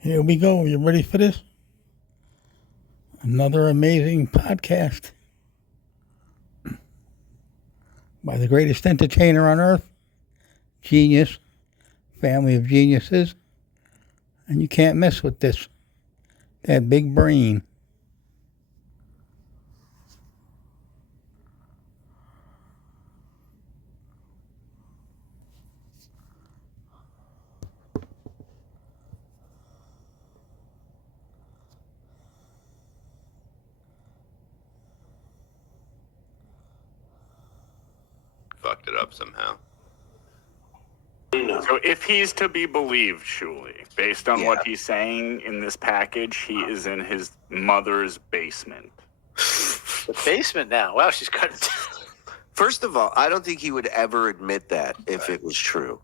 Here we go. You ready for this? Another amazing podcast by the greatest entertainer on earth, genius, family of geniuses, and you can't mess with this. That big brain. Fucked it up somehow. So if he's to be believed, Shuli, based on what he's saying in this package, he is in his mother's basement. The basement now. Wow, she's cut it down. First of all, I don't think he would ever admit that if it was true.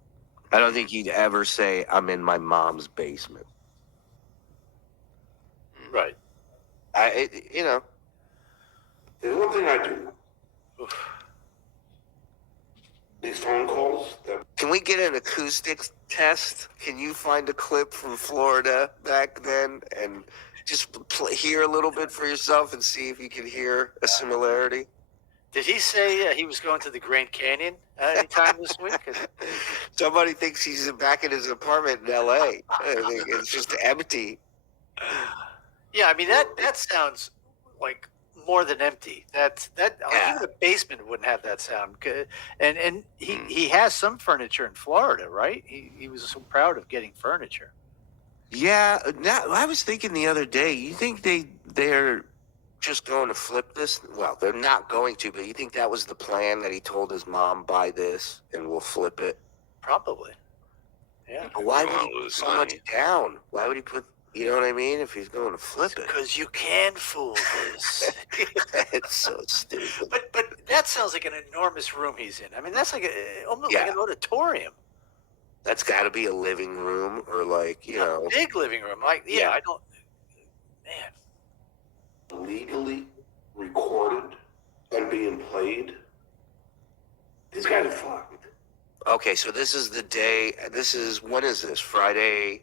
I don't think he'd ever say, I'm in my mom's basement. Right. There's one thing I do. These phone calls. Can we get an acoustics test? Can you find a clip from Florida back then and just hear a little bit for yourself and see if you can hear a similarity? Did he say he was going to the Grand Canyon anytime this week? Somebody thinks he's back in his apartment in L.A. It's just empty. Yeah, I mean, that sounds like more than empty. Even the basement wouldn't have that sound. And he has some furniture in Florida, right? He was so proud of getting furniture. Yeah, I was thinking the other day, you think they're just going to flip this? Well, they're not going to, but you think that was the plan, that he told his mom, buy this and we'll flip it? Probably. Yeah. But why would he put so much down? Why would he put, you know what I mean, if he's going to flip it? Because you can fool this. It's so stupid. But that sounds like an enormous room he's in. I mean, that's like almost like an auditorium. That's got to be a living room or like, a big living room. I don't, man. Legally recorded and being played. These guys are fucked. Okay, so this is the day. When is this? Friday?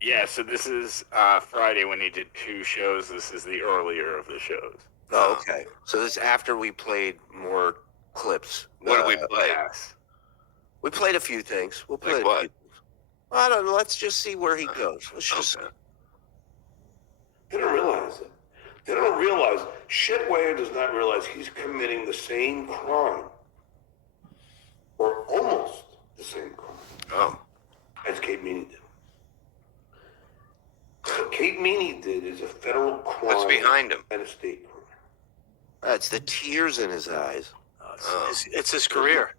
Yeah, so this is Friday when he did 2 shows. This is the earlier of the shows. Oh, okay. So this is after we played more clips. What did we play? Yes. We played a few things. We'll play Like what? I don't know. Let's just see where he goes. Let's just. Okay. They don't realize it. They don't realize. Shitway does not realize he's committing the same crime, or almost the same crime, as Kate Meany did. What Kate Meany did is a federal crime. What's behind him? And a state crime. That's the tears in his eyes. It's his career.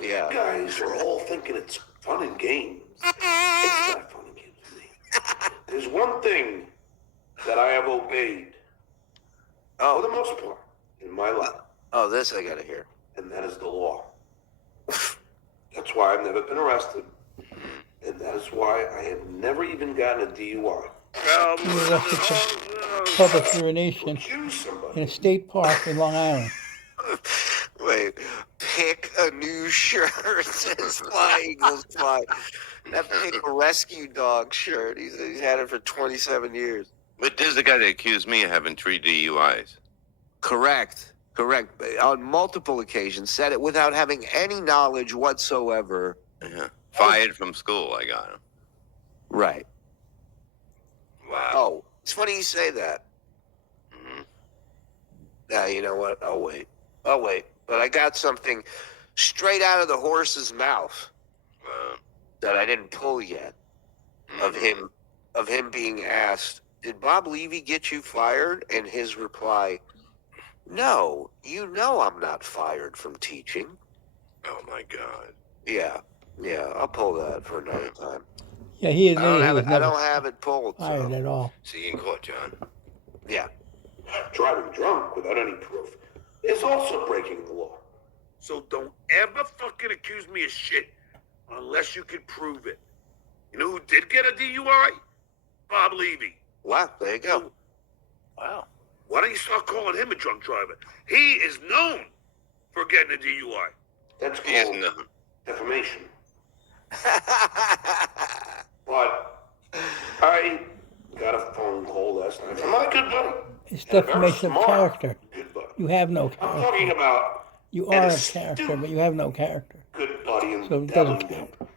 Yeah. You guys are all thinking it's fun and games. It's not fun and games to me. There's one thing that I have obeyed, for the most part, in my life. Oh, this I gotta hear. And that is the law. That's why I've never been arrested. And that is why I have never even gotten a DUI. Public urination Accuse somebody. in a state park in Long Island. Wait, pick a new shirt. It says Fly Eagles Fly. That pick a rescue dog shirt. He's had it for 27 years. But this is the guy that accused me of having 3 DUIs. Correct. On multiple occasions, said it without having any knowledge whatsoever. Yeah. Fired from school, I got him. Right. Wow. Oh, it's funny you say that. Mm-hmm. Now, you know what? I'll wait. But I got something straight out of the horse's mouth that I didn't pull yet. Of him being asked, did Bob Levy get you fired? And his reply, no, you know I'm not fired from teaching. Oh, my God. Yeah, I'll pull that for another time. Yeah, he is. I don't have it pulled. Fired at all. See you in court, John. Yeah. Driving drunk without any proof is also breaking the law. So don't ever fucking accuse me of shit unless you can prove it. You know who did get a DUI? Bob Levy. Wow, there you go. Wow. Why don't you start calling him a drunk driver? He is known for getting a DUI. That's He is called known. defamation. But last night from my good buddy. It's And a very defamation of smart character. Good buddy. You have no I'm talking character. about You an are a astute character, but you have no character. good buddy and So it doesn't dabbling count. dope.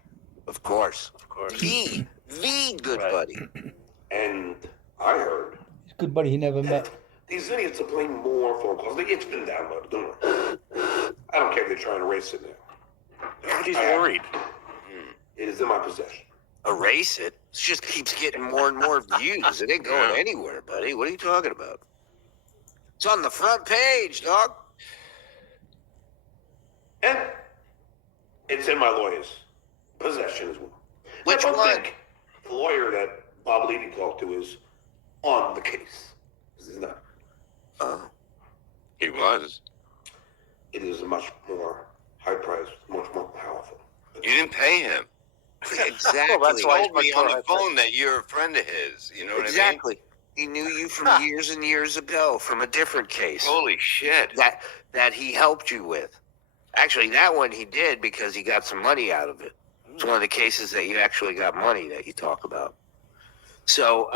Of course. Of course. The good Right. buddy. And I heard He's a good buddy he never met. these idiots are playing more phone calls. It's been downloaded, don't worry. I don't care if they're trying to erase it now. Everybody's I have it. worried. It is in my possession. Erase it. It just keeps getting more and more views. It ain't going anywhere, buddy. What are you talking about? It's on the front page, dog. And it's in my lawyer's possession as well. Which I don't one? think the lawyer that Bob Levy talked to is on the case. He's not. He was. It is a much more high priced, much more powerful. You didn't pay him. Exactly. Well, that's why He it's told me much on more the high phone that you're a friend of his. You know what Exactly. He knew you from years and years ago from a different case I mean? Holy shit. that he helped you with. Actually, that one he did because he got some money out of it. It's one of the cases that you actually got money that you talk about. So,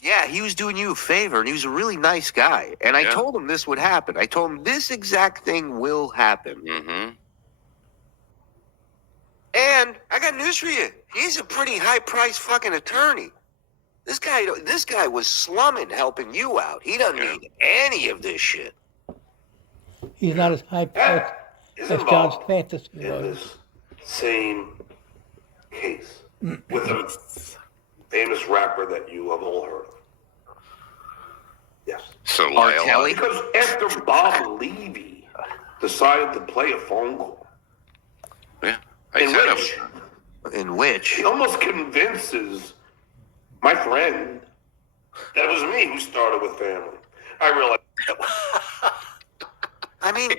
yeah, he was doing you a favor, and he was a really nice guy. And I Yeah. told him this would happen. I told him this exact thing will happen. Mm-hmm. And I got news for you. He's a pretty high-priced fucking attorney. This guy was slumming helping you out. He doesn't Yeah. need any of this shit. He's not as high priced That is as John's involved fantasy in was. this same case with a famous rapper that you have all heard of. Yes. So R. Lyle, Kelly? Because after Bob Levy decided to play a phone call, yeah, I in said which it. In which, he almost convinces my friend that it was me who started with family. I realized I mean,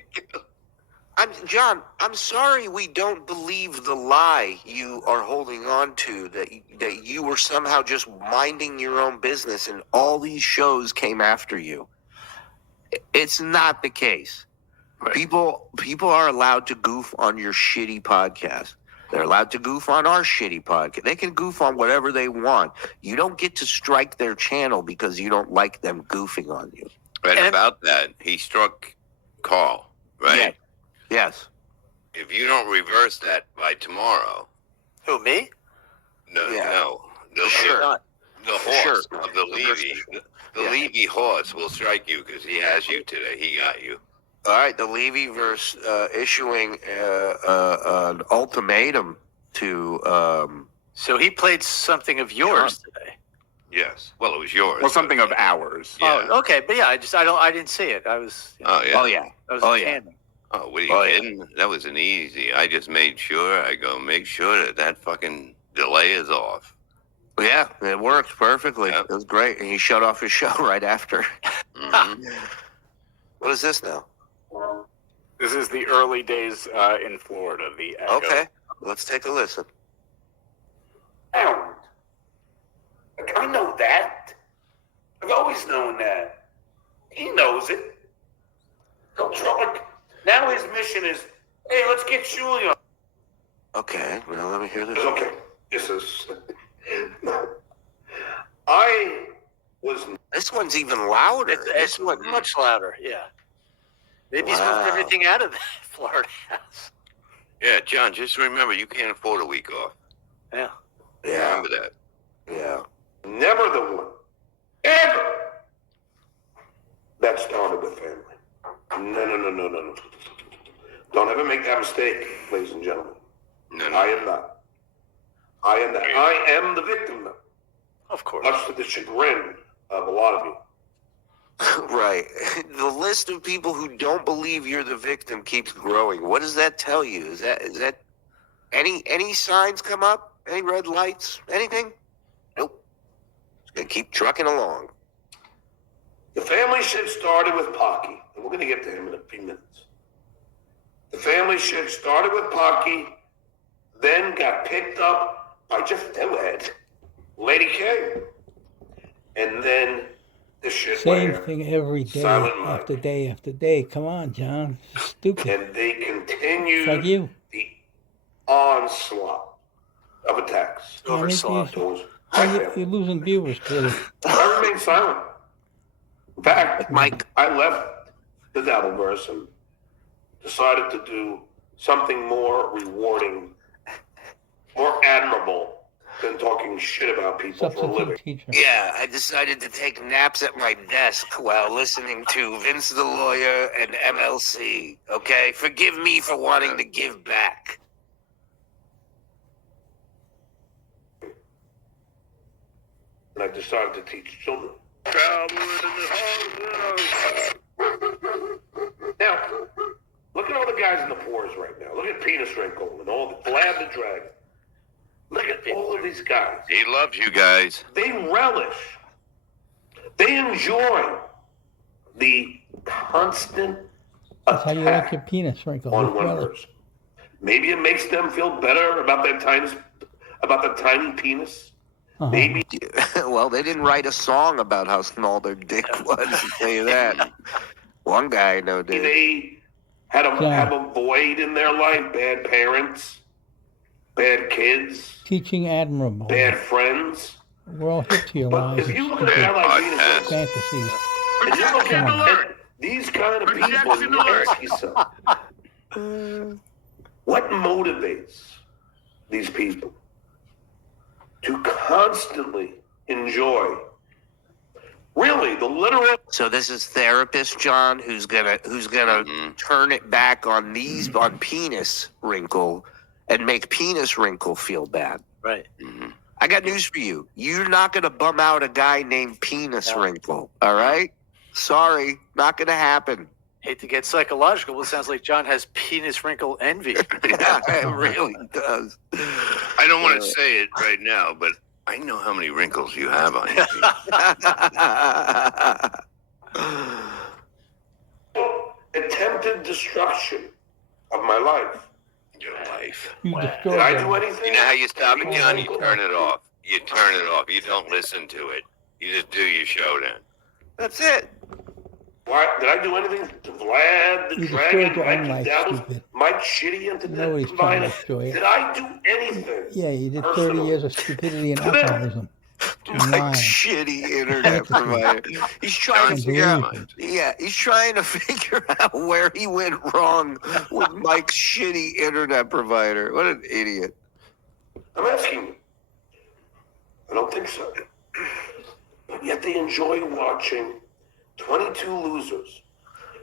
John, I'm sorry we don't believe the lie you are holding on to that you were somehow just minding your own business and all these shows came after you. It's not the case. Right. People are allowed to goof on your shitty podcast. They're allowed to goof on our shitty podcast. They can goof on whatever they want. You don't get to strike their channel because you don't like them goofing on you. Right And- about that, he struck Carl, right? Yeah. Yes. If you don't reverse that by tomorrow, Who, me? no, Yeah. no, the, Sure. the horse Sure. of the Levy, the Levy horse will strike you because he has you today. He got you. All right, the Levy verse issuing an ultimatum to So he played something of yours today. Yes. Well, it was yours. Well, something of ours. Yeah. Oh, okay, but yeah, I didn't see it. I was. Oh yeah. oh yeah, I was oh, in yeah. tandem. Oh, what are you Oh, yeah. kidding? That wasn't easy. I just made sure. I go make sure that fucking delay is off. Yeah, it worked perfectly. Yep. It was great, and he shut off his show right after. Mhm. What is this now? This is the early days in Florida. The echo. Okay, let's take a listen. Hound. Like, I know that. I've always known that. He knows it. Now his mission is, hey, let's get Julian. Okay, now let me hear this. Okay, this is. I was. This one's even louder. It's This one, much louder. Yeah. Maybe he's Wow. moved everything out of the Florida house. Yeah, John. Just remember, you can't afford a week off. Yeah. yeah, Remember that. yeah. Never the one, ever, that started with family. No. Don't ever make that mistake, ladies and gentlemen. No, I am not. I am not. I am the victim, though, Of course. much to the chagrin of a lot of you. Right. The list of people who don't believe you're the victim keeps growing. What does that tell you? Is that any signs come up? Any red lights? Anything? Nope. It's gonna keep trucking along. The family shit started with Pocky, and we're going to get to him in a few minutes. The family shit started with Pocky, then got picked up by Jeff Deadhead, Lady K, and then the shit Same went, thing every day Silent Mike. after day after day. Come on, John. It's stupid. and they It's like continued you. the onslaught of attacks Yeah, maybe Overslaught. you- towards You're losing viewers, clearly. I remain silent. In fact, Mike, I left the Dabbleverse and decided to do something more rewarding, more admirable than talking shit about people for a living. Substitute teacher. yeah, I decided to take naps at my desk while listening to Vince the Lawyer and MLC. Okay, forgive me for wanting to give back. And I decided to teach children. Now, look at all the guys in the pores right now. Look at Penis Wrinkle and all the Vlad the Dragon. Look at all of these guys. He loves you guys. They relish, they enjoy the constant That's how you like your attack penis wrinkle. on with one relish. person. Maybe it makes them feel better about that tiny penis. Uh-huh. Maybe Well, they didn't write a song about how small their dick was, I'll tell you that. One guy I know did. they had Yeah. have a void in their life, bad parents, bad kids, Teaching admirable. bad friends. We're all hip to your But lies if and you look at a guy like Venus, fantasies. if you look Come on. at these kind of people, you ask yourself, what motivates these people to constantly enjoy really the literal So this is therapist John who's gonna turn it back on on penis wrinkle and make penis wrinkle feel bad. Right. I got news for you. You're not gonna bum out a guy named Penis Wrinkle. All right? Sorry, not gonna happen. Hate to get psychological, but it sounds like John has penis wrinkle envy. Yeah, it really does. I don't want to say it right now, but I know how many wrinkles you have on you. attempted destruction of my life. Your life. You destroyed Did I them. do anything? You know how you stop it, John? You turn it off. You turn it off. You don't listen to it. You just do your show then. That's it. Why, did I do anything to Vlad the You Dragon, destroyed your own Mike life, Dabbles, stupid. Mike Shitty into Nobody's the trying to provider? destroy it. Did I do anything? Yeah, you did 30 personally? years of stupidity and alcoholism. Like Lying. shitty internet provider. He's trying to figure out. Unbelievable. Yeah, he's trying to figure out where he went wrong with Mike's shitty internet provider. What an idiot. I'm asking you. I don't think so. But yet they enjoy watching 22 losers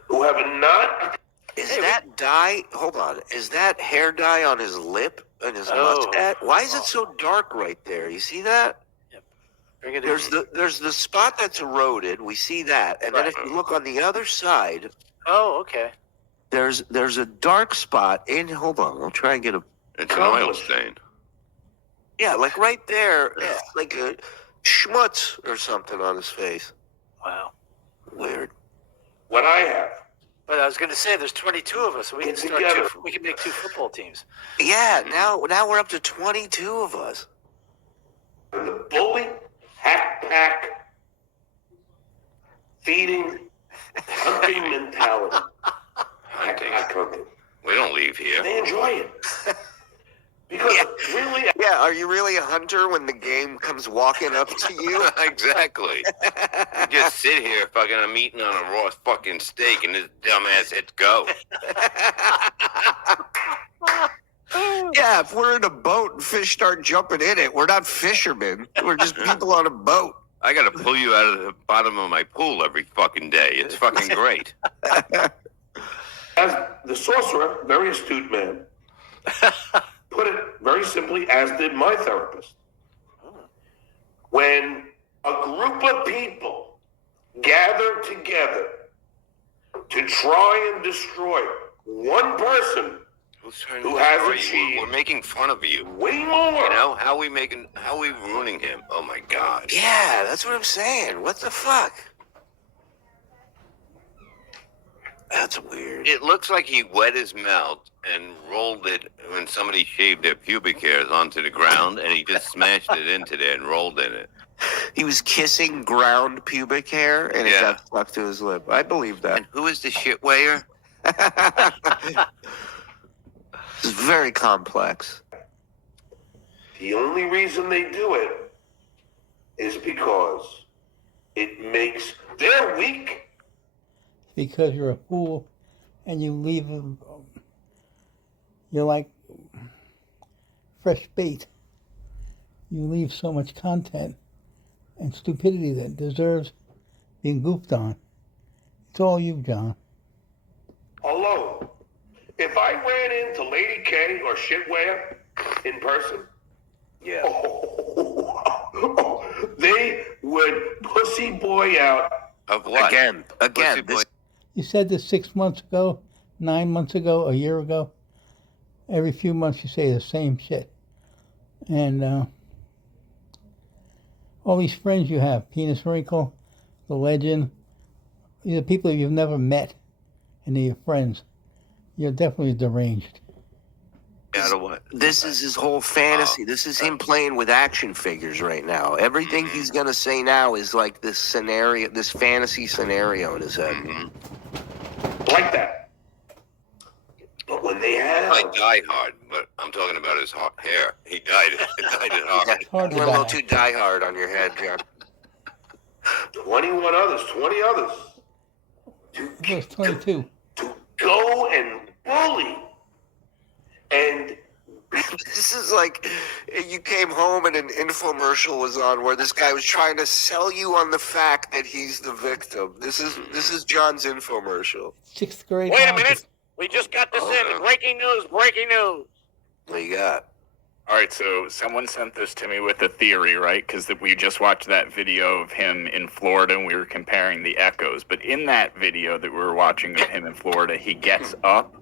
who have not. Is that dye? Hold on. Is that hair dye on his lip and his mustache? Why is it so dark right there? You see that? Bring it There's the spot that's eroded. We see that, and then if you look on the other side, Oh, okay. there's a dark spot in. Hold on, I'll try and get a. It's an oil stain. Yeah, like right there, like a schmutz or something on his face. Wow. Weird. What I have. But I was going to say, there's 22 of us, so we can Get start. together. We can make 2 football teams. Yeah, now we're up to 22 of us. The bully, hack pack, feeding, hunting mentality. Hunting. Hack hunting. We don't leave here. They enjoy it. Because really, Yeah, are you really a hunter when the game comes walking up to you? Exactly. You just sit here fucking, I'm eating on a raw fucking steak and this dumbass hits go. Yeah, if we're in a boat and fish start jumping in it, we're not fishermen. We're just people on a boat. I gotta pull you out of the bottom of my pool every fucking day. It's fucking great. as the sorcerer, very astute man, put it very simply, as did my therapist. When a group of people gather together to try and destroy one person Who's trying who to has destroy you? achieved We're making fun of you. way more, You know, how we ruining him? Oh my God. Yeah, that's what I'm saying. What the fuck? That's weird. It looks like he wet his mouth and rolled it when somebody shaved their pubic hairs onto the ground, and he just smashed it into there and rolled in it. He was kissing ground pubic hair, and it Yeah. got stuck to his lip. I believe that. And who is the shit weigher? It's very complex. the only reason they do it is because it makes they're weak. Because you're a fool and you leave, you're like fresh bait. You leave so much content and stupidity that deserves being goofed on. It's all you, John. Alone. If I ran into Lady K or Shitware in person, Yeah. they would pussy boy out. Of what? Again, Pussy this boy. You said this 6 months ago, 9 months ago, a year ago. Every few months you say the same shit. And all these friends you have, Penis Wrinkle, The Legend, these are people you've never met, and they're your friends. You're definitely deranged. Out of what? This is his whole fantasy. This is him playing with action figures right now. Everything he's gonna say now is like this scenario, this fantasy scenario in his head. Like that. But when they have I Die Hard, but I'm talking about his hair. He dyed it. He dyed it hard. Hard to You're a little die. too diehard on your head, John. 20 others, It was 22. to go and bully and This is like you came home and an infomercial was on where this guy was trying to sell you on the fact that he's the victim. This is John's infomercial. 6th grade. Wait a Houses. minute. We just got this in. Breaking news. Breaking news. What you got? All right, so someone sent this to me with a theory, right? Because we just watched that video of him in Florida, and we were comparing the echoes. But in that video that we were watching of him in Florida, he gets up,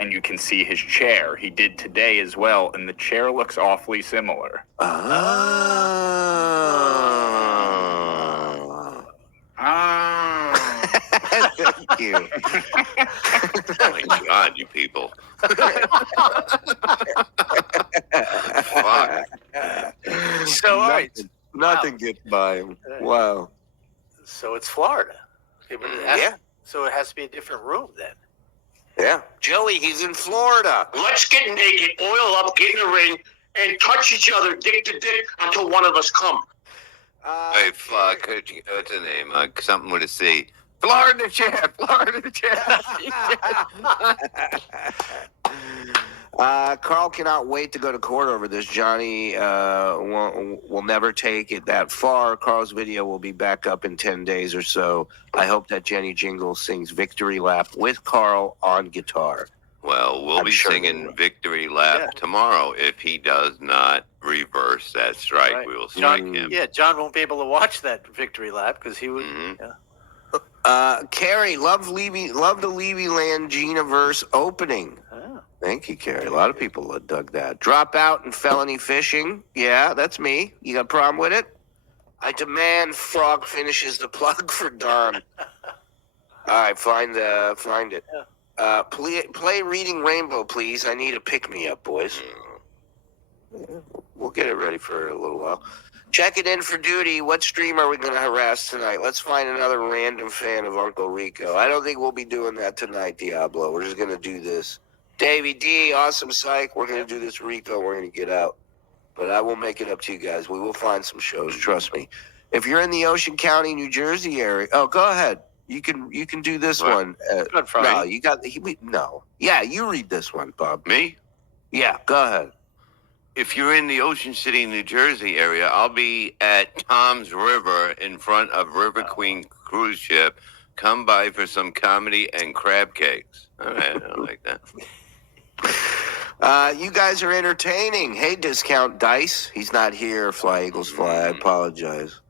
and you can see his chair. He did today as well, and the chair looks awfully similar. Thank you. Oh my God, you people. Fuck. So, all right. Nothing gets by him. Wow. So it's Florida. Okay, but it has, Yeah. So it has to be a different room then. Yeah. Joey, he's in Florida. let's get naked, oil up, get in the ring, and touch each other dick to dick until one of us come. Hey, fuck. What's the name? Something with a C. Florida chair. Florida chair. Carl cannot wait to go to court over this. Johnny will never take it that far. Carl's video will be back up in 10 days or so. I hope that Jenny Jingle sings Victory Lap with Carl on guitar. Well, we'll I'm be sure they singing will. Victory Lap tomorrow if he does not reverse that strike. Right. We will strike John, him. yeah, John won't be able to watch that victory lap because he would. Mhm. Yeah. Carrie, love the Levy Land Gina-verse opening. Oh. Thank you, Carrie. A lot of people dug that. Drop out and felony fishing. Yeah, that's me. You got a problem with it? I demand Frog finishes the plug for Don. All right, find it. Play Reading Rainbow, please. I need a pick-me-up, boys. We'll get it ready for a little while. Check it in for duty. What stream are we going to harass tonight? Let's find another random fan of Uncle Rico. I don't think we'll be doing that tonight, Diablo. We're just going to do this. Davey D, awesome psych. We're going to do this Rico. We're going to get out. But I will make it up to you guys. We will find some shows. Trust me. If you're in the Ocean County, New Jersey area, go ahead. You can do this What? one. Good Friday. No, you got no. Yeah, you read this one, Bob. Me? Yeah, go ahead. If you're in the Ocean City, New Jersey area, I'll be at Tom's River in front of River Queen cruise ship. Come by for some comedy and crab cakes. All right, I like that. You guys are entertaining. Hey, Discount Dice. He's not here. Fly Eagles Fly. I apologize.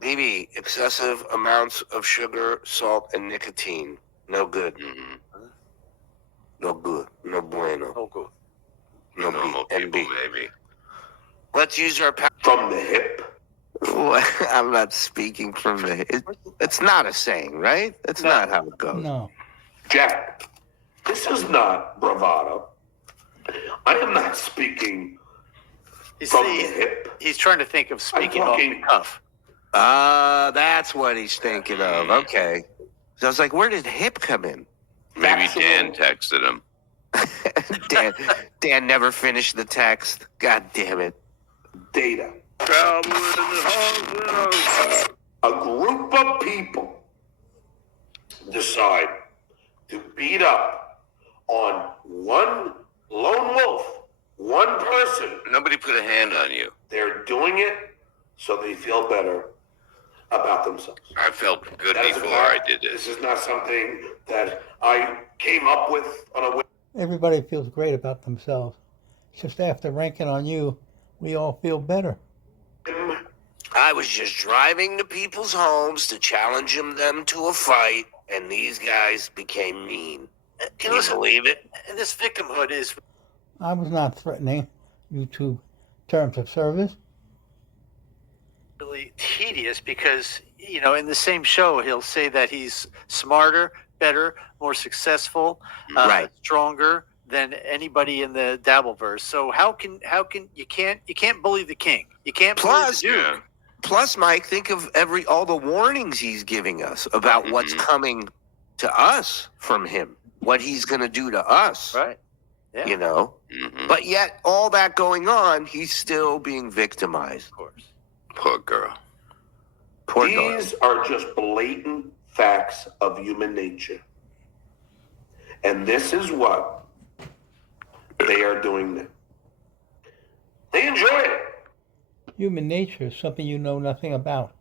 Maybe excessive amounts of sugar, salt, and nicotine. No good. Mhm. No good. No bueno. Oh, good. No Normal B. people, NB. maybe. Let's use our power. From the hip. I'm not speaking from the. It's not a saying, right? That's not how it goes. No. Jack, this is not bravado. I am not speaking from the hip. He's trying to think of speaking off talking- the cuff. That's what he's thinking of. Okay. So I was like, where did hip come in? Maybe Factual. Dan texted him. Dan never finished the text. God damn it. data. A group of people decide to beat up on one lone wolf, one person. Nobody put a hand on you. They're doing it so they feel better about themselves. I felt good That is before not- I did This this. is not something that I came up with on a whim. Everybody feels great about themselves. It's just after ranking on you, we all feel better. I was just driving to people's homes to challenge them to a fight, and these guys became mean. Can you believe it? And this victimhood is I was not threatening YouTube terms of service. really tedious because, you know, in the same show, he'll say that he's smarter, better, more successful, Right. stronger than anybody in the Dabbleverse. So how can you can't bully the king. You can't Plus, bully the Duke. Yeah. Plus, Mike, think of all the warnings he's giving us about what's coming to us from him, what he's going to do to us. Right. Yeah. You know, but yet all that going on, he's still being victimized. Of course. Poor girl. Poor dog. These are just blatant facts of human nature. And this is what they are doing now. They enjoy it. Human nature is something you know nothing about.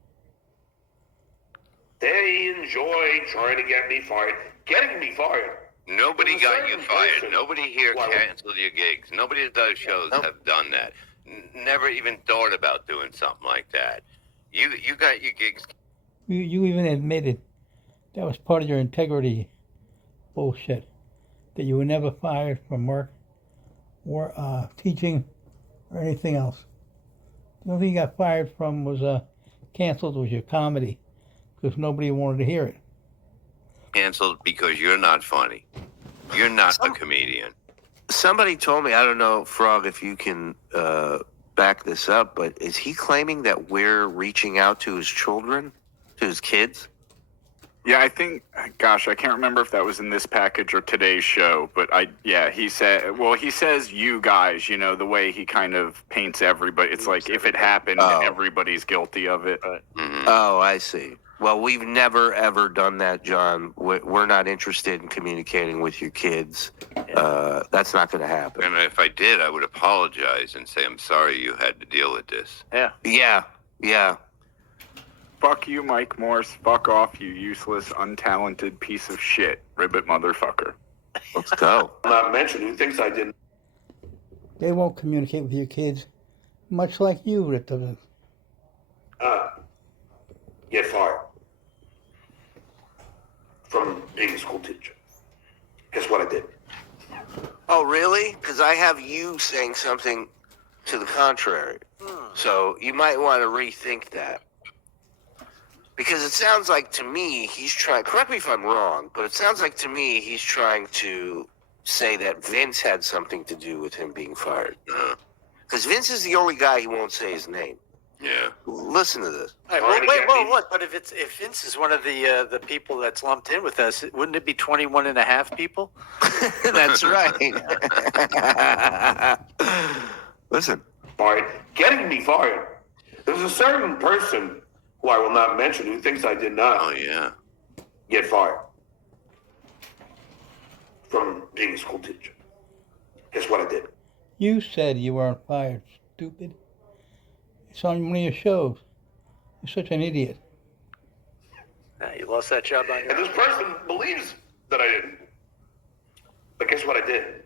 They enjoy trying to get me fired, getting me fired. Nobody There's a got you certain fired. person- Nobody here Well- canceled your gigs. Nobody that does shows have done that. Never even thought about doing something like that. You got your gigs. You even admitted that was part of your integrity bullshit, that you were never fired from work or teaching or anything else. The only thing you got fired from was canceled was your comedy because nobody wanted to hear it. Canceled because you're not funny. You're not a comedian. Somebody told me, I don't know, Frog, if you can back this up, but is he claiming that we're reaching out to his children, to his kids? Yeah, I think, gosh, I can't remember if that was in this package or today's show, but he says you guys, you know, the way he kind of paints everybody. It's like if it happened, everybody's guilty of it. Oh, I see. Well, we've never, ever done that, John. We're not interested in communicating with your kids. That's not going to happen. And if I did, I would apologize and say I'm sorry you had to deal with this. Yeah. Fuck you, Mike Morse. Fuck off, you useless, untalented piece of shit. Ribbit motherfucker. Let's go. Not mentioned who thinks I didn't. They won't communicate with your kids, much like you, that doesn't. Get fired from being a school teacher. Guess what I did? Oh, really? Because I have you saying something to the contrary. So you might want to rethink that. Because it sounds like to me he's trying, correct me if I'm wrong, but it sounds like to me he's trying to say that Vince had something to do with him being fired. Because Vince is the only guy who won't say his name. Yeah. Listen to this. All right, well, wait, what? But if Vince is one of the people that's lumped in with us, wouldn't it be 21 and a half people? That's right. Listen. Fired, getting me fired. There's a certain person who I will not mention who thinks I did not Oh, yeah. get fired from being a school teacher. Guess what I did? You said you weren't fired, stupid. It's on one of your shows. You're such an idiot. You lost that job on your And this person believes that I didn't. But guess what I did?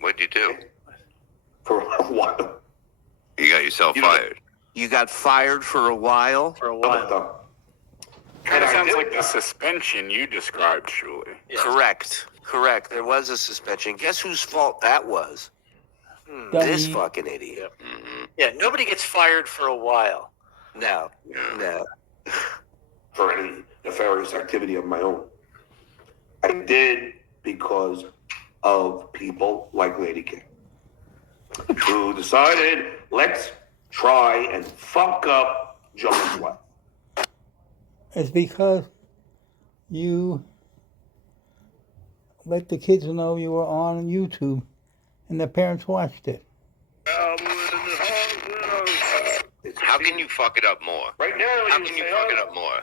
What'd you do? For a while. You got yourself You know- fired. You got fired for a while? for a How while. about Kind of I sounds did like the that. suspension you described, Julie. Yes. Correct. There was a suspension. Guess whose fault that was? Dummy. This fucking idiot. Yeah, nobody gets fired for a while. No. for any nefarious activity of my own? I did because of people like Lady King, who decided, let's try and fuck up John's life. It's because you let the kids know you were on YouTube and the parents watched it. How can you fuck it up more? Right now, How you can you say, fuck oh, it up more?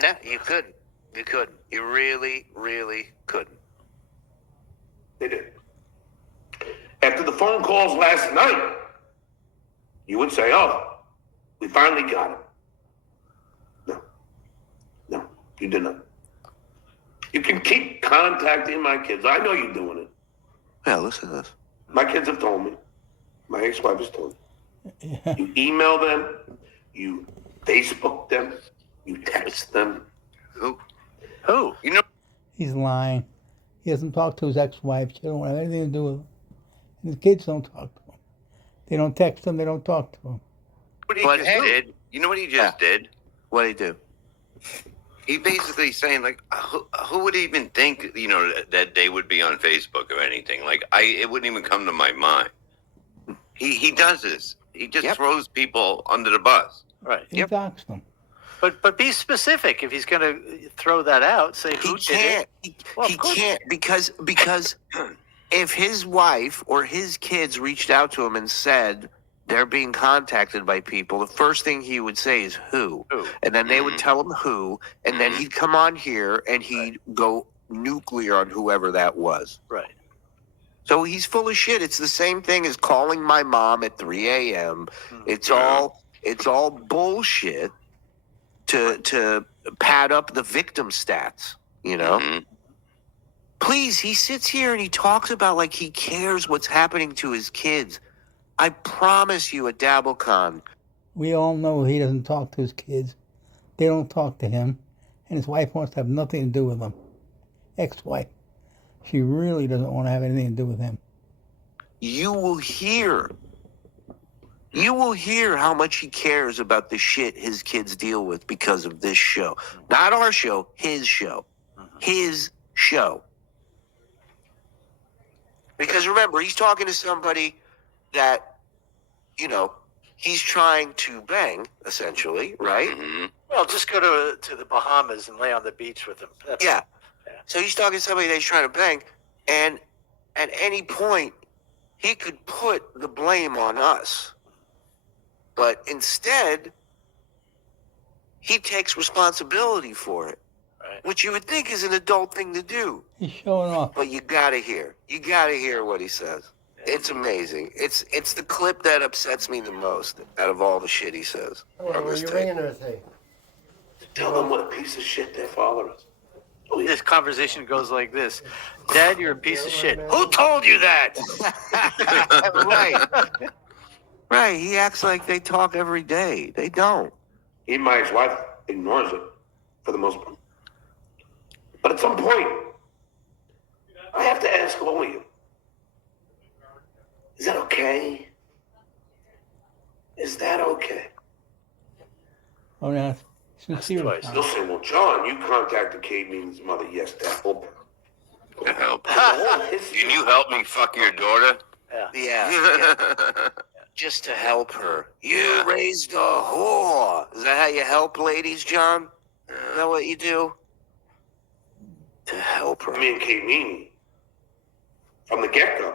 No, you couldn't. You couldn't. You really, really couldn't. They did. After the phone calls last night, you would say, oh, we finally got him. No, you did not. You can keep contacting my kids. I know you're doing it. Yeah, listen to this. My kids have told me. My ex-wife has told me. You email them. You Facebook them. You text them. Who? Who? He's lying. He doesn't talk to his ex-wife. She don't have anything to do with him. And his kids don't talk to him. They don't text him. They don't talk to him. What he But just hey- did? You know what he just did? What did he do? He basically saying like, who would even think, that they would be on Facebook or anything? Like, it wouldn't even come to my mind. He does this. He just throws people under the bus. Right. He doxed them. But be specific. If he's going to throw that out, say who He did can't. it. Well, He of course. can't because if his wife or his kids reached out to him and said they're being contacted by people, the first thing he would say is who, and then they would tell him who, and then he'd come on here and he'd go nuclear on whoever that was. Right. So he's full of shit. It's the same thing as calling my mom at 3 a.m. It's all bullshit to pad up the victim stats, Mhm. Please, he sits here and he talks about like he cares what's happening to his kids. I promise you at DabbleCon. We all know he doesn't talk to his kids. They don't talk to him. And his wife wants to have nothing to do with him. Ex-wife. She really doesn't want to have anything to do with him. You will hear how much he cares about the shit his kids deal with because of this show. Not our show, his show. His show. Because remember, he's talking to somebody that, he's trying to bang, essentially, right? Mhm. Well, just go to the Bahamas and lay on the beach with him. Yeah. So he's talking to somebody that he's trying to bang, and at any point, he could put the blame on us. But instead, he takes responsibility for it, Right. which you would think is an adult thing to do. He's showing off. But you gotta hear what he says. It's amazing. It's the clip that upsets me the most out of all the shit he says. on this tape. Tell them what a piece of shit their father is. This conversation goes like this: Dad, you're a piece of shit. Who told you that? Right. Right. He acts like they talk every day. They don't. Even my ex-wife ignores it for the most part. But at some point, I have to ask all of you, is that okay? Is that okay? Oh, now, sincere. twice. They'll say, well, John, you contacted Kate Mean's mother. Yes, to help her. To help. The whole history- Can you help me fuck your daughter? Yeah. Just to help her. You raised a whore. Is that how you help ladies, John? Is that what you do? To help her. Me and Kate Mean, from the get-go.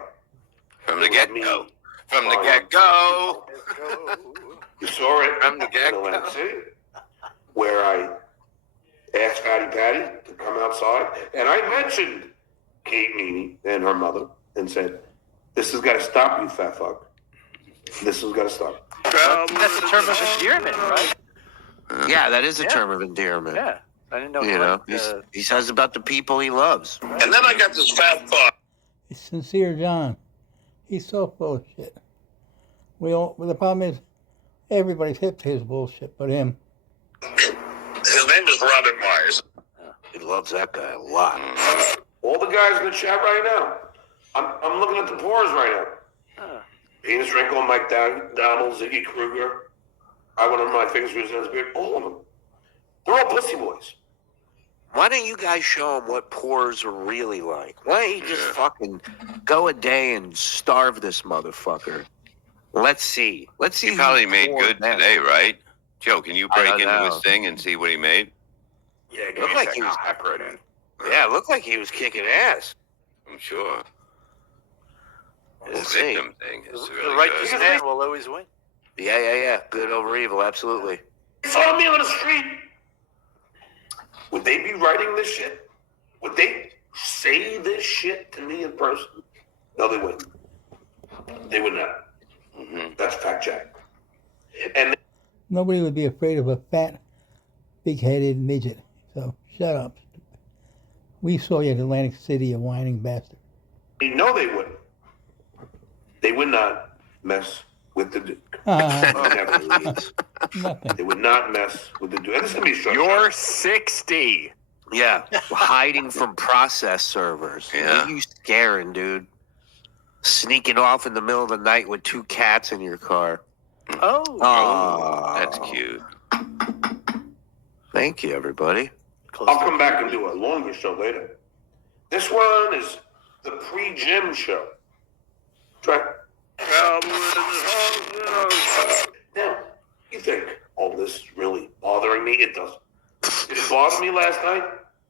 From the get-go. From the get-go. You saw it From the get-go. in Atlantic City, where I asked Fatty Patty to come outside, and I mentioned Kate Meany and her mother, and said, "This has got to stop, you fat fuck. This has got to stop." That's a term of endearment, right? Yeah, that is a term of endearment. Yeah. I didn't know. You know, he says about the people he loves. And then I got this fat fuck. It's sincere, John. He's so full of shit. Well, the problem is, everybody's hip to his bullshit, but him. His name is Robert Myers. He loves that guy a lot. All the guys in the chat right now. I'm looking at the pores right now. Penis Wrinkle, Mike Donald, Ziggy Kruger. I went on my fingers with his beard. All of them. They're all pussy boys. Why don't you guys show him what pores are really like? Why don't you just fucking go a day and starve this motherfucker? Let's see. Let's see. He probably who's made poor good then. today, right? Joe, can you I break don't into know. his thing and see what he made? Yeah, give Looked me a like second. he was- I'll hack right in. Yeah, it looked like he was kicking ass. I'm sure. We'll His see. victim thing is The really righteous good. man will always win. Yeah. Good over evil, absolutely. They saw me on the street. Would they be writing this shit? Would they say this shit to me in person? No, they wouldn't. They would not. That's fact check. And Nobody would be afraid of a fat, big-headed midget. So shut up. We saw you at Atlantic City, you whining bastard. they know they wouldn't. They would not mess with the Duke. Never leaves. Nothing. They would not mess with the Duke. And this is gonna be a short You're show. 60. Yeah, hiding from process servers. Yeah. What are you scaring, dude? Sneaking off in the middle of the night with 2 cats in your car. Oh, that's cute. Thank you, everybody. I'll come back and do a longer show later. This one is the pre-gym show. Try. Now, you think all this is really bothering me? It doesn't. Did it bother me last night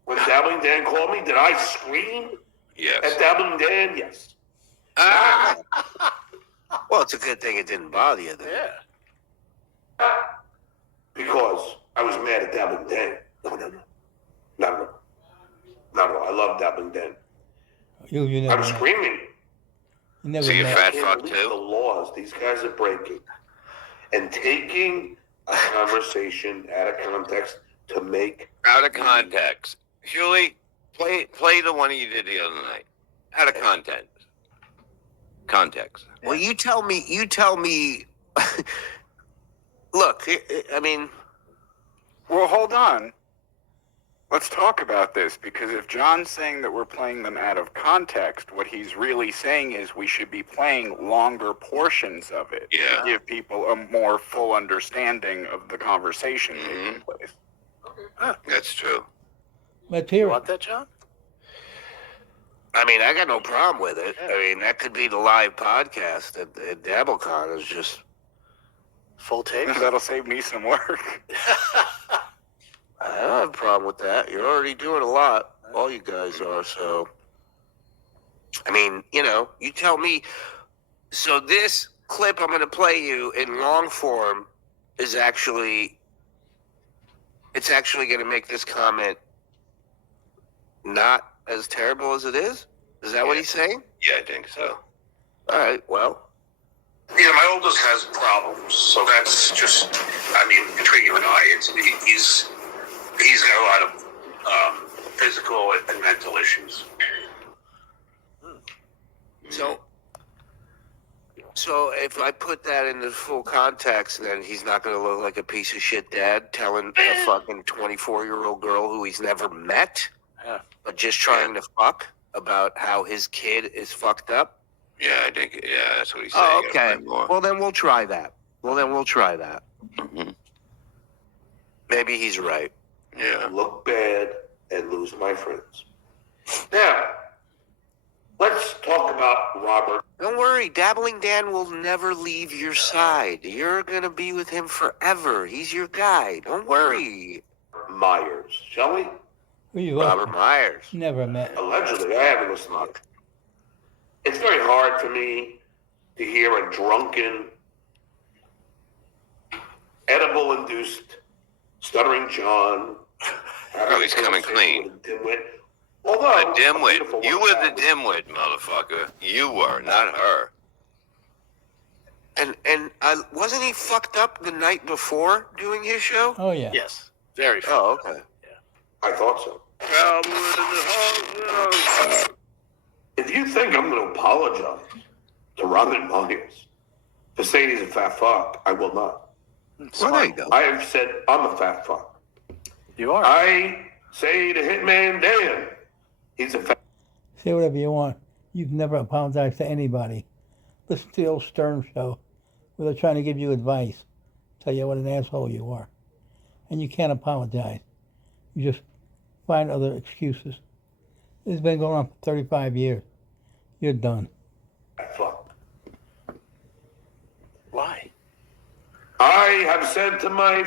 when Dabbling Dan called me? Did I scream Yes. at Dabbling Dan? Yes. Well, it's a good thing it didn't bother you then. Yeah. Because I was mad at Dabbling Dan. No. Not at all. Not at all. I love Dabbling Dan. You I never was met. screaming. You never So you're met. fat Can't fuck believe the too? laws these guys are breaking and taking a conversation out of context to make Out of context. Julie, play the one you did the other night. Out of context. Well, you tell me. Look, I mean, Well, hold on. Let's talk about this, because if John's saying that we're playing them out of context, what he's really saying is we should be playing longer portions of it Yeah. to give people a more full understanding of the conversation taking place. That's true. Let's You hear want it. that, John? I mean, I got no problem with it. I mean, that could be the live podcast at DabbleCon. Is just Full tape? That'll save me some work. I don't have a problem with that. You're already doing a lot. All you guys are. So, I mean, you tell me. So this clip I'm going to play you in long form is actually going to make this comment not as terrible as it is. Is that what he's saying? Yeah, I think so. All right. Well, my oldest has problems, so that's just, between you and I, he's got a lot of physical and mental issues. So if I put that into full context, then he's not going to look like a piece of shit dad telling a fucking 24-year-old girl who he's never met, but just trying to fuck about how his kid is fucked up. Yeah, I think, that's what he's saying. Oh, okay. More. Well, then we'll try that. Maybe he's right. Yeah. Look bad and lose my friends. Now, let's talk about Robert. Don't worry, Dabbling Dan will never leave your side. You're going to be with him forever. He's your guy. Don't worry. Myers, shall we? Who you Robert are? Myers. Never met. Allegedly, I haven't listened. It's very hard for me to hear a drunken, edible-induced, stuttering John. Oh, he's coming clean. With a dimwit. Although, A dimwit. beautiful You one were the guy. dimwit, motherfucker. You were, not her. And wasn't he fucked up the night before doing his show? Oh, yeah. Yes. Very full. Oh, okay. I thought so. If you think I'm going to apologize to Robin Myers for saying he's a fat fuck, I will not. Well, there you go. I have said I'm a fat fuck. You are. I say to Hitman Dan, he's a fat. Say whatever you want. You've never apologized to anybody. Listen to the old Stern show where they're trying to give you advice, tell you what an asshole you are. And you can't apologize. You just find other excuses. This has been going on for 35 years. You're done. Fuck. Why? I have said to my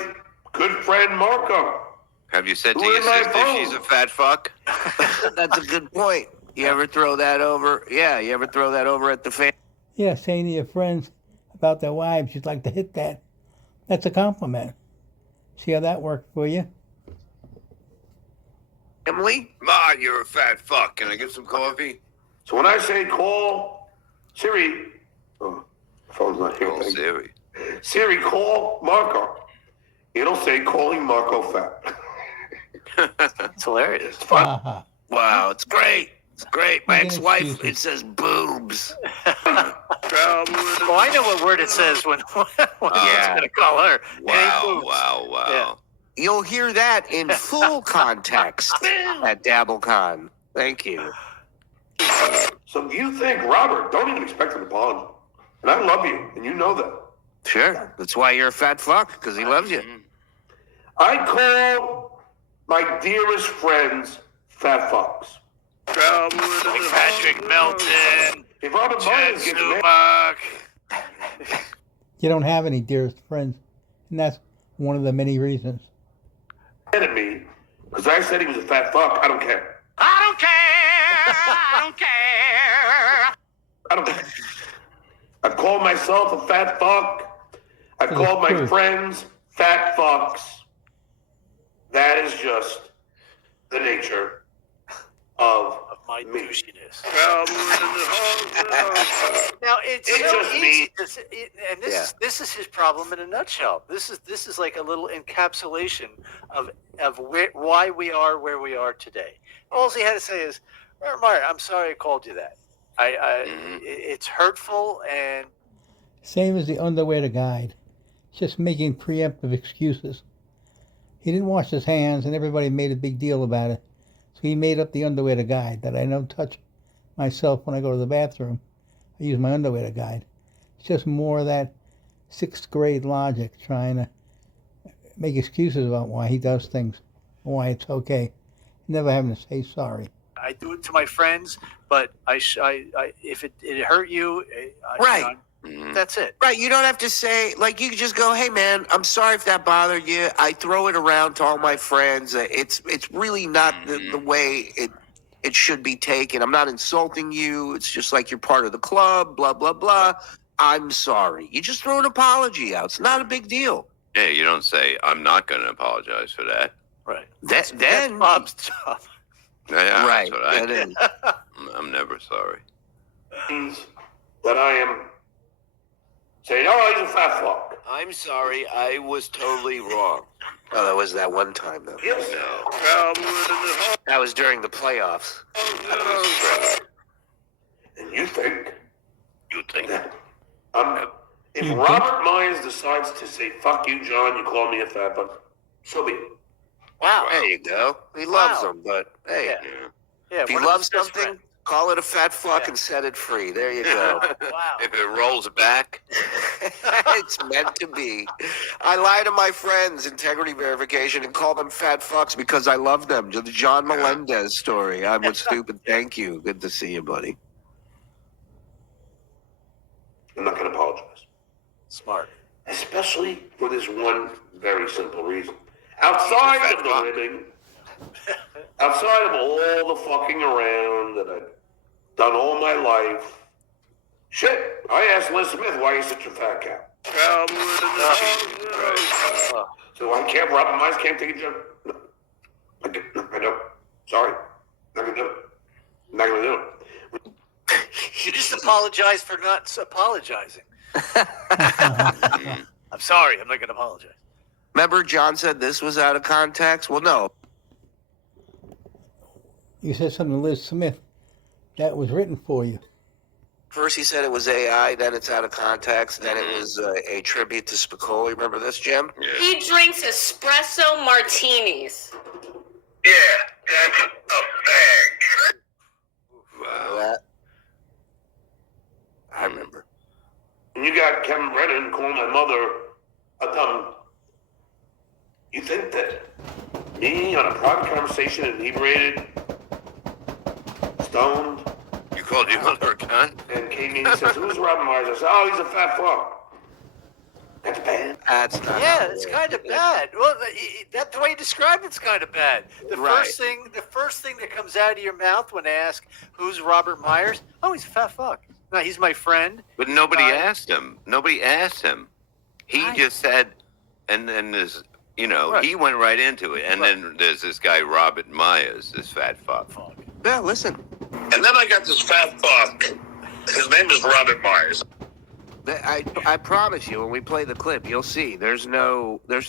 good friend Marco, Have you said to Who your in my sister phone? she's a fat fuck? That's a good point. You ever throw that over? Yeah, you ever throw that over at the fan? Yeah, saying to your friends about their wives, you'd like to hit that. That's a compliment. See how that worked for you? Emily? Ma, you're a fat fuck. Can I get some coffee? So when I say call Siri, oh, phone's not here. Oh, thank you. Siri. Siri, call Marco. It'll say calling Marco fat. It's hilarious. It's fun. Haha. Wow, it's great. It's great. My Make an ex-wife, excuse. it says boobs. Well, I know what word it says when Yeah. I'm going to call her. Wow, Hey, boobs. wow. You'll hear that in full context at DabbleCon. Thank you. So you think, Robert, don't even expect an apology. And I love you, and you know that. Sure. That's why you're a fat fuck, because he loves you. I call my dearest friends fat fucks. Patrick Melton, If Robert Jen Myers gets mad, Sumak. You don't have any dearest friends, and that's one of the many reasons. at me because I said he was a fat fuck, I don't care. I don't care. I don't care. I don't care. I've called myself a fat fuck. I've It's called my true. friends fat fucks. That is just the nature of My me. douchiness. Now, Now it's It's so just easy, me. and this is his problem in a nutshell. This is like a little encapsulation of why we are where we are today. All he had to say is, "Mark, I'm sorry I called you that. It's hurtful and Same as the underwear to guide. Just making preemptive excuses. He didn't wash his hands, and everybody made a big deal about it. So he made up the underwear to guide that I don't touch myself when I go to the bathroom. I use my underwear to guide. It's just more of that sixth grade logic, trying to make excuses about why he does things, why it's okay. Never having to say sorry. I do it to my friends, but if it hurt you, Right. That's it. Right, you don't have to say, like, you can just go, hey, man, I'm sorry if that bothered you. I throw it around to all my friends. It's really not the way it should be taken. I'm not insulting you. It's just like you're part of the club, blah, blah, blah. I'm sorry. You just throw an apology out. It's not a big deal. Yeah, you don't say, I'm not going to apologize for that. Right. That's Bob's job. Yeah, right. That's what I that do. is. I'm never sorry. Means that I am saying, oh, he's a fat fuck. I'm sorry. I was totally wrong. Oh, that was that one time, though. Yes. That was during the playoffs. And you think You think? that if Robert Myers decides to say, fuck you, John, you call me a fat fuck, so be it. Wow. There you go. He loves Wow. them, but hey, Yeah. Yeah. if he one of loves his best something, friends. call it a fat fuck Yeah. and set it free. There you go. Wow. If it rolls back, It's meant to be. I lie to my friends, integrity verification, and call them fat fucks because I love them. The John Melendez story. I was stupid. Thank you. Good to see you, buddy. I'm not going to apologize. Smart. Especially for this one very simple reason. Outside of the living, outside of all the fucking around that I've done all my life, shit, I asked Liz Smith why he's such a fat cat. So I can't, Robert Myers can't take a joke. No. I know. Sorry. Not gonna do it. Not gonna do it. You just apologize for not apologizing. I'm sorry. I'm not going to apologize. Remember, John said this was out of context? Well, no. You said something to Liz Smith that was written for you. First he said it was AI, then it's out of context, then it was a tribute to Spicoli. Remember this, Jim? He drinks espresso martinis. Yeah, that's a bag. Remember that? I remember. And you got Kevin Brennan calling my mother a dumb. You think that me on a private conversation, inebriated, stoned, you called your mother a cunt? and came in and says, who's Robert Myers? I said, oh, he's a fat fuck. That's bad. That's not Yeah, how it's it kind of is. bad. Well, that the way you described it's kind of bad. The Right. first thing that comes out of your mouth when they ask who's Robert Myers, oh, he's a fat fuck. No, he's my friend. But nobody asked him. Nobody asked him. He just said, and then there's, he went right into it. And then there's this guy, Robert Myers, this fat fuck. Yeah, listen. And then I got this fat fuck. His name is Robert Myers. I promise you, when we play the clip, you'll see.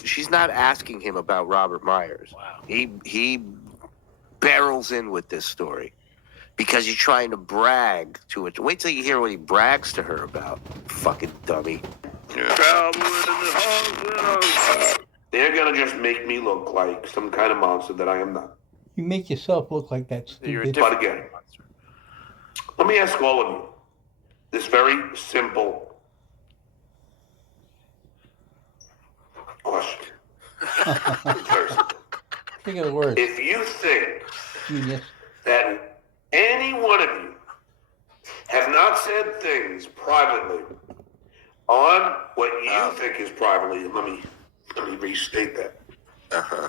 She's not asking him about Robert Myers. Wow. He barrels in with this story because he's trying to brag to it. Wait till you hear what he brags to her about. Fucking dummy. Yeah. They're gonna just make me look like some kind of monster that I am not. You make yourself look like that stupid. But again, let me ask all of you this very simple question. It's very simple. Think of the words. If you think Genius. that any one of you have not said things privately on what you think is privately, let me restate that.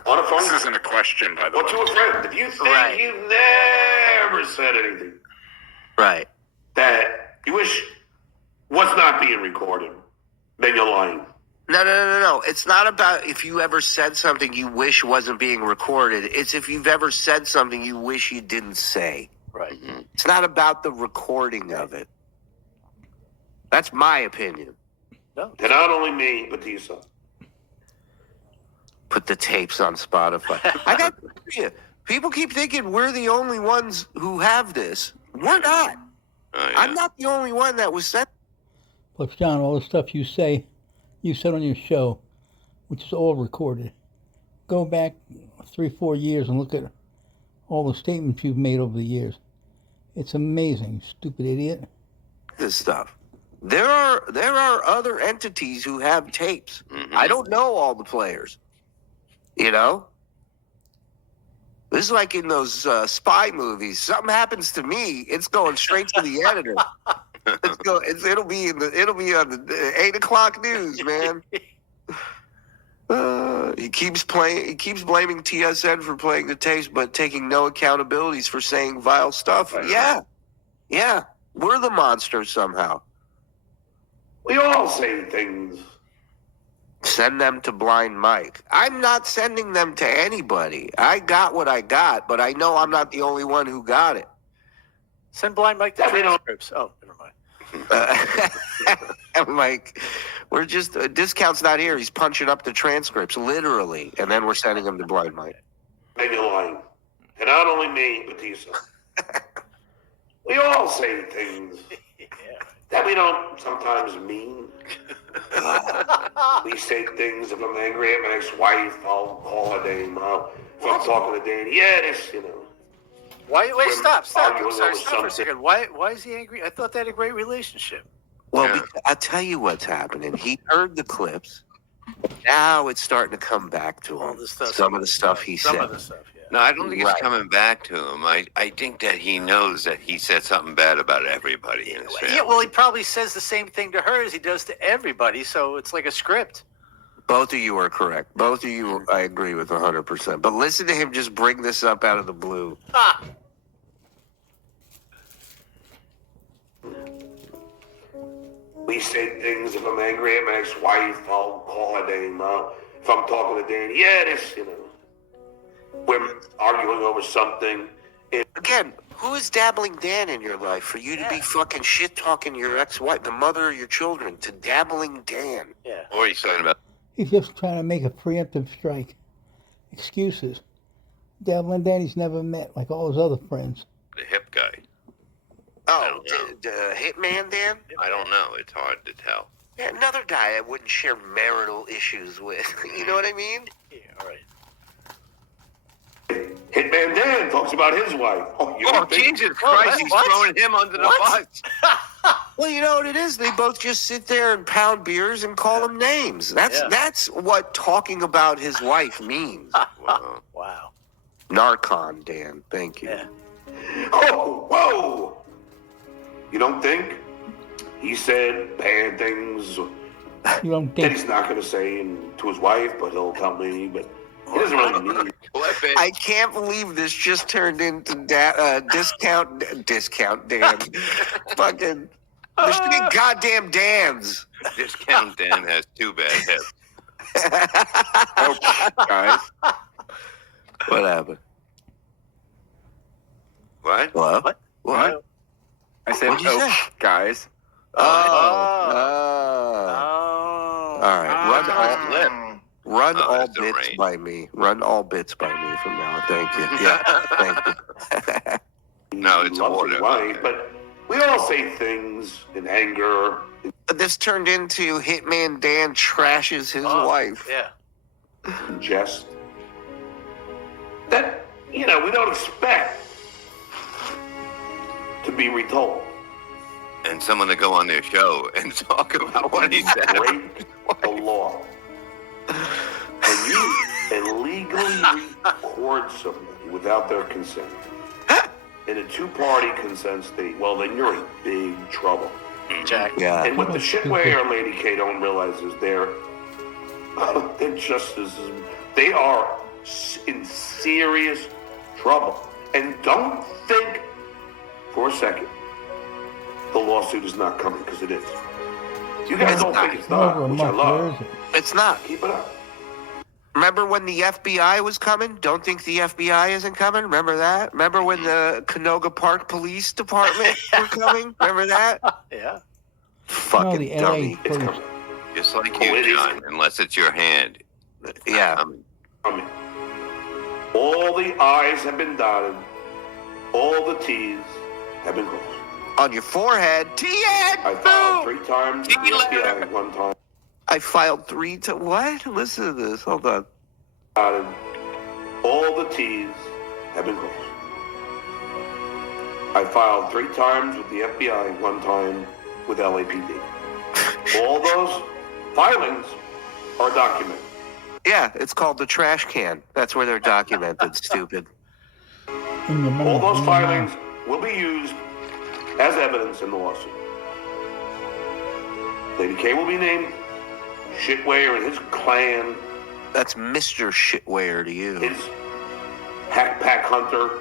On a phone. This isn't a question, by the way. Or to a friend. If you think you've never said anything Right. that you wish was not being recorded, then you're lying. No. It's not about if you ever said something you wish wasn't being recorded. It's if you've ever said something you wish you didn't say. Right. It's not about the recording of it. That's my opinion. No. To not only me, but to yourself. Put the tapes on Spotify. I got to tell you, people keep thinking we're the only ones who have this. We're not. Oh, yeah. I'm not the only one that was sent. Plus, John, all the stuff you said on your show, which is all recorded. Go back 3-4 years and look at all the statements you've made over the years. It's amazing, you stupid idiot. This stuff. There are other entities who have tapes. Mhm. I don't know all the players. You know? This is like in those spy movies. Something happens to me, it's going straight to the editor. It'll be on the 8 o'clock news, man. He keeps blaming TSN for playing the tapes, but taking no accountabilities for saying vile stuff. Yeah, we're the monsters somehow. We all say things. Send them to Blind Mike. I'm not sending them to anybody. I got what I got, but I know I'm not the only one who got it. Send Blind Mike the transcripts. Oh, never mind. I'm like, we're just discount's not here. He's punching up the transcripts literally, and then we're sending them to Blind Mike. Then you're lying. And not only me, but to yourself. We all say things that we don't sometimes mean. We say things, if I'm angry at my ex-wife, I'll call her name. If I'm talking to Danny, Wait, stop. I'm arguing sorry, over stop for a something. second. Why is he angry? I thought they had a great relationship. Well, Yeah. because I'll tell you what's happening. He heard the clips. Now it's starting to come back to him. Some of the stuff he said. Some of the stuff, yeah. No, I don't think it's Right. coming back to him. I think that he knows that he said something bad about everybody in his family. Yeah, well, he probably says the same thing to her as he does to everybody, so it's like a script. Both of you are correct. Both of you, I agree with 100%. But listen to him just bring this up out of the blue. Ah, We say things, if I'm angry at my ex-wife, I'll call her name. If I'm talking to Danny, we're arguing over something. Again, who is Dabbling Dan in your life for you to be fucking shit-talking your ex-wife, the mother of your children, to Dabbling Dan? yeah. Or he's talking about He's just trying to make a preemptive strike. Excuses. Devil and Danny's never met like all his other friends. the hip guy. Oh, don't Hitman Dan? I don't know. It's hard to tell. Yeah, another guy I wouldn't share marital issues with. You know what I mean? Yeah, all right. Hitman Dan talks about his wife. Jesus Christ, he's throwing him under the bus. Well, you know what it is? They both just sit there and pound beers and call him names. That's what talking about his wife means. Wow. Wow. Narcon Dan, thank you. Yeah. Oh, whoa! You don't think he said bad things You don't that think he's not going to say to his wife, but he'll tell me, but he doesn't really mean it. Flip it. I can't believe this just turned into discount Dan. Fucking There's too many goddamn Dans. Discount Dan has 2 bad hips. Guys. What happened? What? Hello? What? What? I said, What'd you say? guys. Oh. Oh. All right. Lip. Run Oh, all that's the bits rain. by me. Run all bits by me from now on. Thank you. Yeah. Thank you. No, it's Loves water. his wife, but we all say things in anger. This turned into Hitman Dan trashes his wife. Yeah. In jest that we don't expect to be retold. And someone to go on their show and talk about what he said. Break the law. When you illegally record somebody without their consent in a 2-party consent state, well, then you're in big trouble. Jack. Yeah. And what the shitway Lady K don't realize is they're just as they are in serious trouble. And don't think for a second the lawsuit is not coming, because it is. You guys don't think it's not, Over a which I month. Where love. is it? It's not. Keep it up. Remember when the FBI was coming? Don't think the FBI isn't coming? Remember that? Remember when the Canoga Park Police Department were coming? Remember that? Yeah. Fucking the LA dummy. It's police. coming. Just like Oh, you, it is. John, unless it's your hand. Yeah. Coming. All the I's have been dotted. All the T's have been crossed. On your forehead. TN! I filed Boom! 3 times with the FBI, 1 time. I filed 3 to what? Listen to this. Hold on. Dotted. All the T's have been crossed. I filed 3 times with the FBI, 1 time with LAPD. All those filings are documented. Yeah, it's called the trash can. That's where they're documented, stupid. In your All those mouth. filings will be used as evidence in the lawsuit. Lady K will be named. Shitwayer and his clan, That's Mr. Shitware to you. his Hack Pack Hunter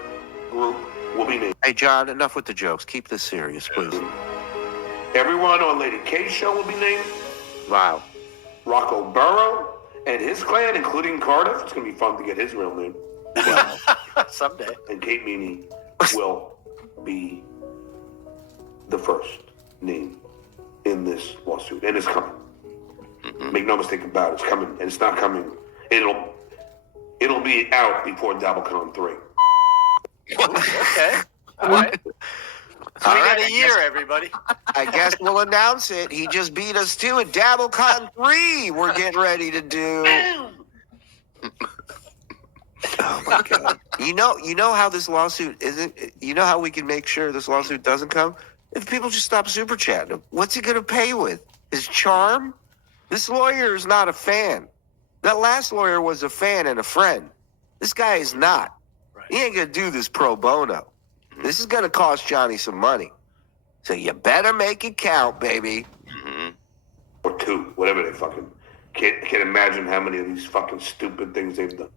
group will be named. Hey, John, enough with the jokes. Keep this serious, please. Everyone on Lady K's show will be named. Wow. Rocco Burrow and his clan, including Cardiff. It's going to be fun to get his real name. Someday. And Kate Meany will be the first name in this lawsuit. And it's coming. Make no mistake about it. It's coming. And it's not coming. It'll be out before DoubleCon 3. Okay. All right. So we got a year, everybody. I guess we'll announce it. He just beat us to it. DabbleCon 3 we're getting ready to do. Oh, my God. You know how this lawsuit isn't? You know how we can make sure this lawsuit doesn't come? If people just stop super chatting him. What's he going to pay with? His charm? This lawyer is not a fan. That last lawyer was a fan and a friend. This guy is not. Right. He ain't going to do this pro bono. This is going to cost Johnny some money. So you better make it count, baby. Or 2, whatever they fucking... Can't imagine how many of these fucking stupid things they've done.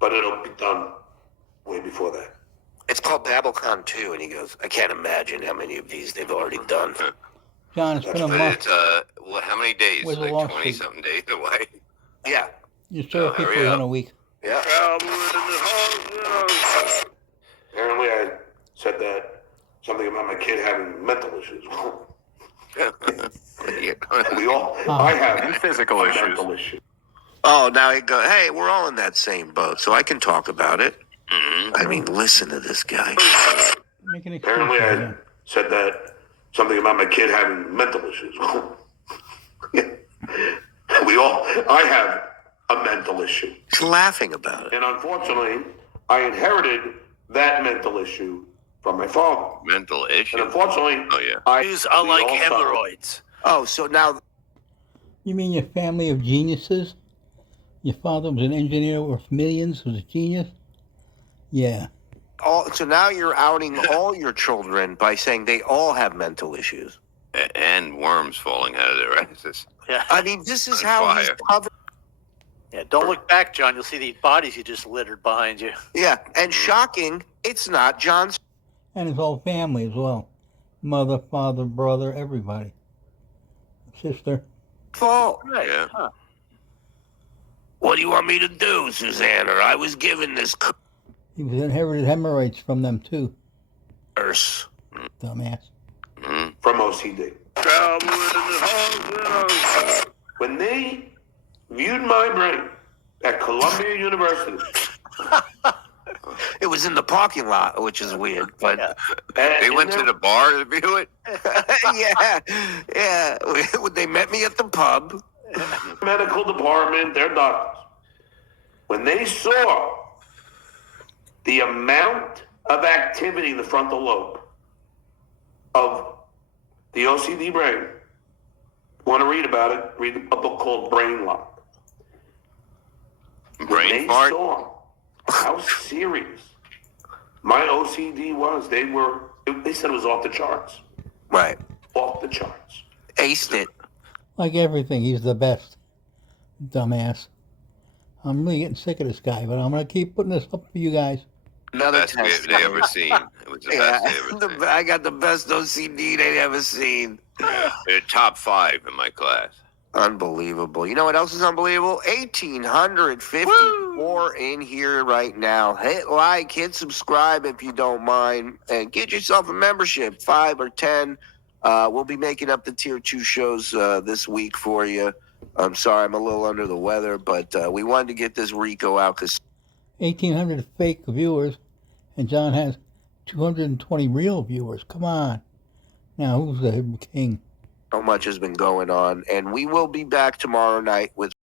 But it'll be done way before that. It's called DabbleCon 2, and he goes, I can't imagine how many of these they've already done. John, it's been a But month. it's, well, how many days? Where's the Like lawsuit? 20-something days away. Yeah. You serve people hurry up. in a week. Yeah. Apparently I said that something about my kid having mental issues. We all... I have And physical issues. mental issues. Oh, now he goes, hey, we're all in that same boat, so I can talk about it. I mean, listen to this guy. Make an excuse. Apparently for I him. said that something about my kid having mental issues. I have a mental issue. He's laughing about it. And unfortunately, I inherited that mental issue from my father. Mental And issue. unfortunately, Oh, yeah. Issues are like hemorrhoids. Oh, so now, You mean your family of geniuses? Your father was an engineer worth millions, was a genius? Yeah. so now you're outing all your children by saying they all have mental issues. And worms falling out of their asses. Yeah. I mean, this is On how he's fire. covered. Yeah. Don't look back, John. You'll see these bodies you just littered behind you. Yeah, and shocking, it's not John's. And his whole family as well. Mother, father, brother, everybody. Sister. Fault. Right. Yeah. Huh. What do you want me to do, Susanna? I was given this He was inherited hemorrhoids from them too. curse. Dumbass. From OCD. When they viewed my brain at Columbia University, It was in the parking lot, which is weird, but They went to the bar to view it. yeah. They met me at the pub. medical department, their doctors, when they saw the amount of activity in the frontal lobe of the OCD brain, want to read about it, read a book called Brain Lock. When Brain they fart. saw how serious my OCD was, they said it was off the charts. Right. Off the charts. Aced it. Like everything, he's the best. Dumbass. I'm really getting sick of this guy, but I'm going to keep putting this up for you guys. Another Best test. they ever seen. It was the best they ever seen. I got the best OCD they've ever seen. They're top 5 in my class. Unbelievable. You know what else is unbelievable? 1,854 in here right now. Hit like, hit subscribe if you don't mind, and get yourself a membership, 5 or 10. We'll be making up the tier 2 shows this week for you. I'm sorry, I'm a little under the weather, but we wanted to get this Rico out because 1,800 fake viewers, and John has 220 real viewers. Come on. Now, who's the king? so much has been going on. And we will be back tomorrow night with